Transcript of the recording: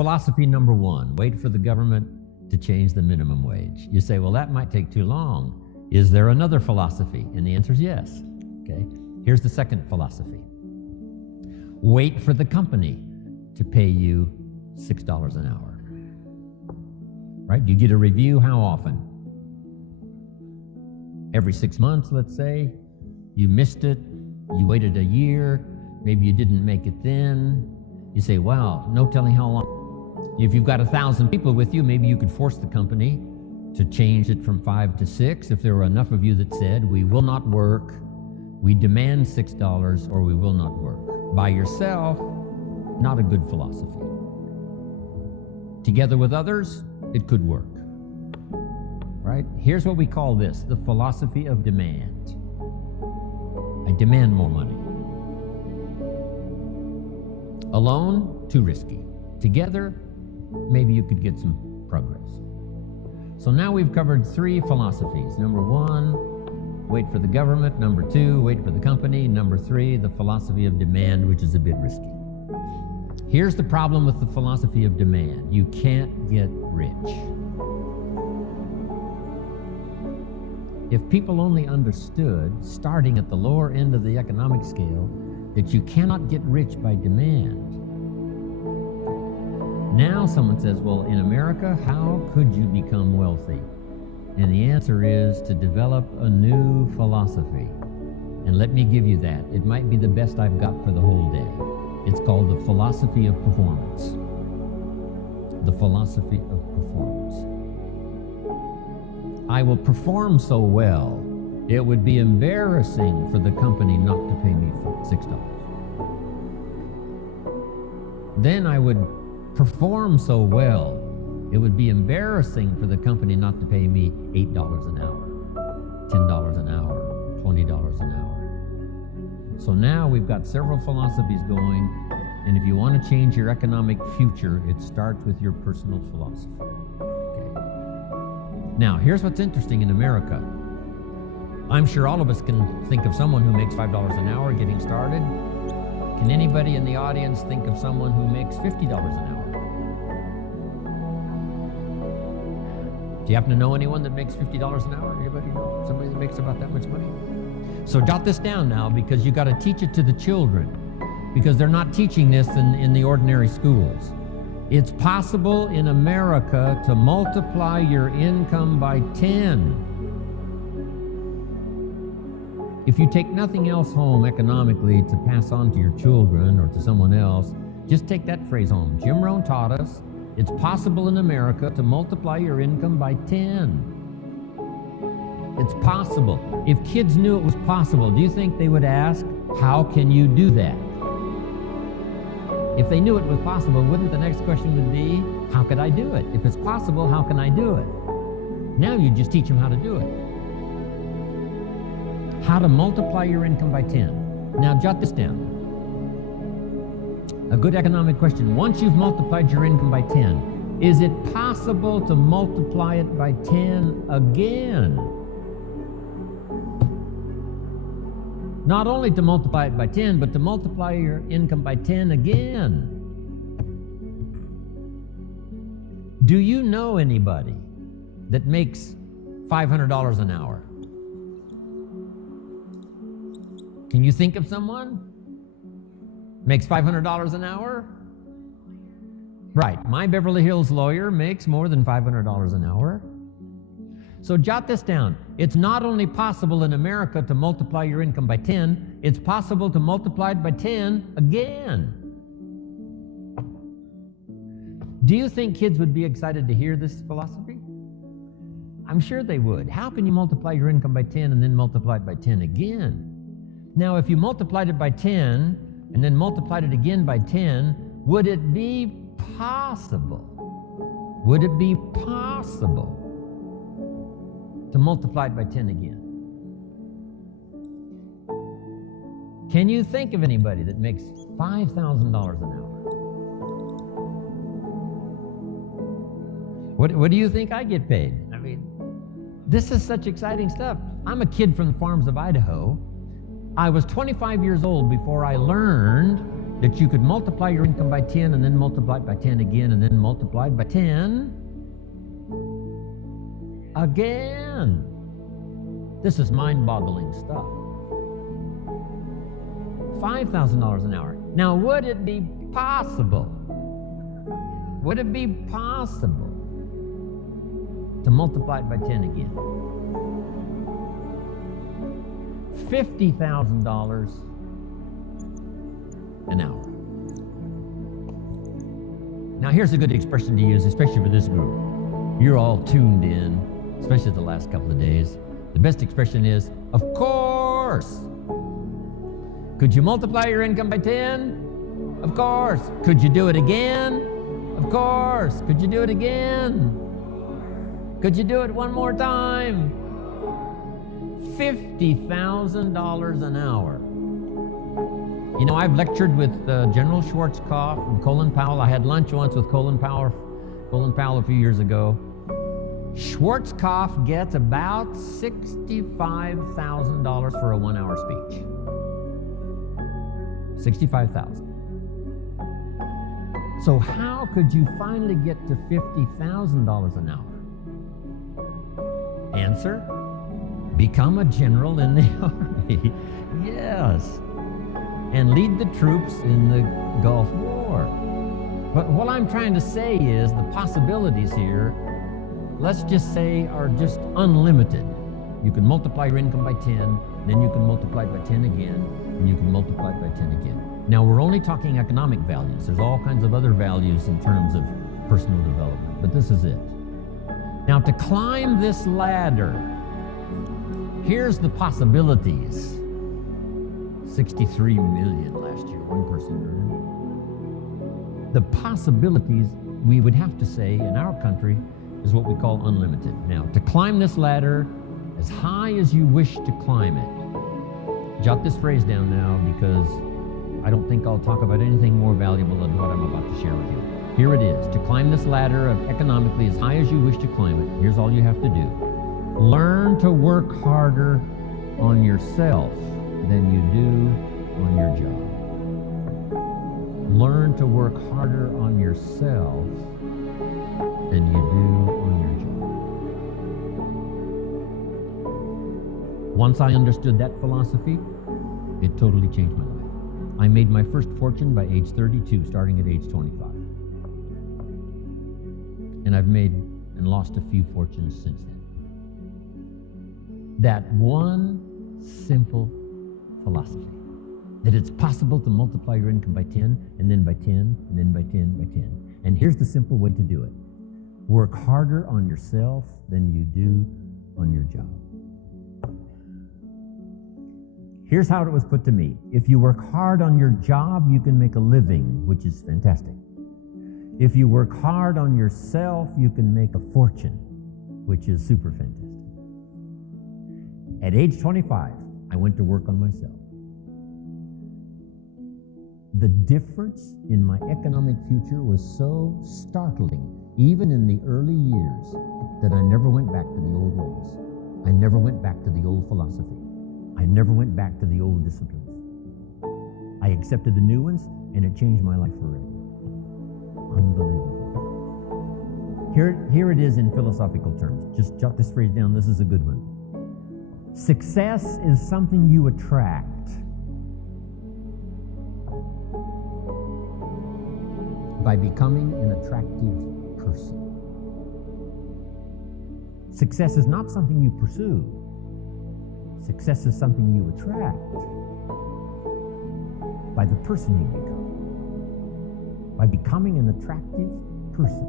philosophy number one, wait for the government to change the minimum wage. You say, well, that might take too long. Is there another philosophy? And the answer is yes. Okay. Here's the second philosophy. Wait for the company to pay you $6 an hour. Right? You get a review how often? Every 6 months, let's say. You missed it. You waited a year. Maybe you didn't make it then. You say, wow, no telling how long. If you've got 1,000 people with you, maybe you could force the company to change it from 5 to 6 if there were enough of you that said, we will not work, we demand $6, or we will not work. By yourself, not a good philosophy. Together with others, it could work. Right? Here's what we call this, the philosophy of demand. I demand more money. Alone, too risky. Together, maybe you could get some progress. So now we've covered 3 philosophies. Number 1, wait for the government. Number 2, wait for the company. Number 3, the philosophy of demand, which is a bit risky. Here's the problem with the philosophy of demand. You can't get rich. If people only understood, starting at the lower end of the economic scale, that you cannot get rich by demand. Now someone says, well, in America, how could you become wealthy? And the answer is to develop a new philosophy. And let me give you that. It might be the best I've got for the whole day. It's called the philosophy of performance. The philosophy of performance. I will perform so well, it would be embarrassing for the company not to pay me $6. Then I would perform so well, it would be embarrassing for the company not to pay me $8 an hour, $10 an hour, $20 an hour. So now we've got several philosophies going, and if you want to change your economic future, it starts with your personal philosophy. Okay. Now, here's what's interesting in America. I'm sure all of us can think of someone who makes $5 an hour getting started. Can anybody in the audience think of someone who makes $50 an hour? Do you happen to know anyone that makes $50 an hour? Anybody know somebody that makes about that much money? So jot this down now, because you got to teach it to the children, because they're not teaching this in the ordinary schools. It's possible in America to multiply your income by 10. If you take nothing else home economically to pass on to your children or to someone else, just take that phrase home. Jim Rohn taught us it's possible in America to multiply your income by 10. It's possible. If kids knew it was possible, do you think they would ask, how can you do that? If they knew it was possible, wouldn't the next question would be, how could I do it? If it's possible, how can I do it? Now you just teach them how to do it. How to multiply your income by 10. Now jot this down. A good economic question. Once you've multiplied your income by 10, is it possible to multiply it by 10 again? Not only to multiply it by 10, but to multiply your income by 10 again. Do you know anybody that makes $500 an hour? Can you think of someone? Makes $500 an hour? Right, my Beverly Hills lawyer makes more than $500 an hour. So jot this down. It's not only possible in America to multiply your income by 10, it's possible to multiply it by 10 again. Do you think kids would be excited to hear this philosophy? I'm sure they would. How can you multiply your income by 10 and then multiply it by 10 again? Now, if you multiplied it by 10 and then multiplied it again by 10, would it be possible? Would it be possible to multiply it by 10 again? Can you think of anybody that makes $5,000 an hour? What do you think I get paid? I mean, this is such exciting stuff. I'm a kid from the farms of Idaho. I was 25 years old before I learned that you could multiply your income by 10 and then multiply it by 10 again and then multiply it by 10 again. This is mind-boggling stuff. $5,000 an hour. Now, would it be possible? Would it be possible to multiply it by 10 again? $50,000 an hour. Now, here's a good expression to use, especially for this group. You're all tuned in, especially the last couple of days. The best expression is, of course. Could you multiply your income by 10? Of course. Could you do it again? Of course. Could you do it again? Could you do it one more time? $50,000 an hour. You know, I've lectured with General Schwarzkopf and Colin Powell. I had lunch once with Colin Powell a few years ago. Schwarzkopf gets about $65,000 for a 1-hour speech. $65,000. So how could you finally get to $50,000 an hour? Answer: become a general in the Army. Yes. And lead the troops in the Gulf War. But what I'm trying to say is the possibilities here, let's just say, are just unlimited. You can multiply your income by 10, then you can multiply it by 10 again, and you can multiply it by 10 again. Now, we're only talking economic values. There's all kinds of other values in terms of personal development, but this is it. Now, to climb this ladder, here's the possibilities. 63 million last year, one person earned. The possibilities, we would have to say, in our country, is what we call unlimited. Now, to climb this ladder as high as you wish to climb it, jot this phrase down now, because I don't think I'll talk about anything more valuable than what I'm about to share with you. Here it is. To climb this ladder of economically as high as you wish to climb it, here's all you have to do. Learn to work harder on yourself than you do on your job. Learn to work harder on yourself than you do on your job. Once I understood that philosophy, it totally changed my life. I made my first fortune by age 32, starting at age 25. And I've made and lost a few fortunes since then. That one simple philosophy, that it's possible to multiply your income by 10, and then by 10, and then by 10, by 10. And here's the simple way to do it. Work harder on yourself than you do on your job. Here's how it was put to me. If you work hard on your job, you can make a living, which is fantastic. If you work hard on yourself, you can make a fortune, which is super fantastic. At age 25, I went to work on myself. The difference in my economic future was so startling, even in the early years, that I never went back to the old ways. I never went back to the old philosophy. I never went back to the old disciplines. I accepted the new ones, and it changed my life forever. Unbelievable. Here it is in philosophical terms. Just jot this phrase down. This is a good one. Success is something you attract by becoming an attractive person. Success is not something you pursue. Success is something you attract by the person you become, by becoming an attractive person.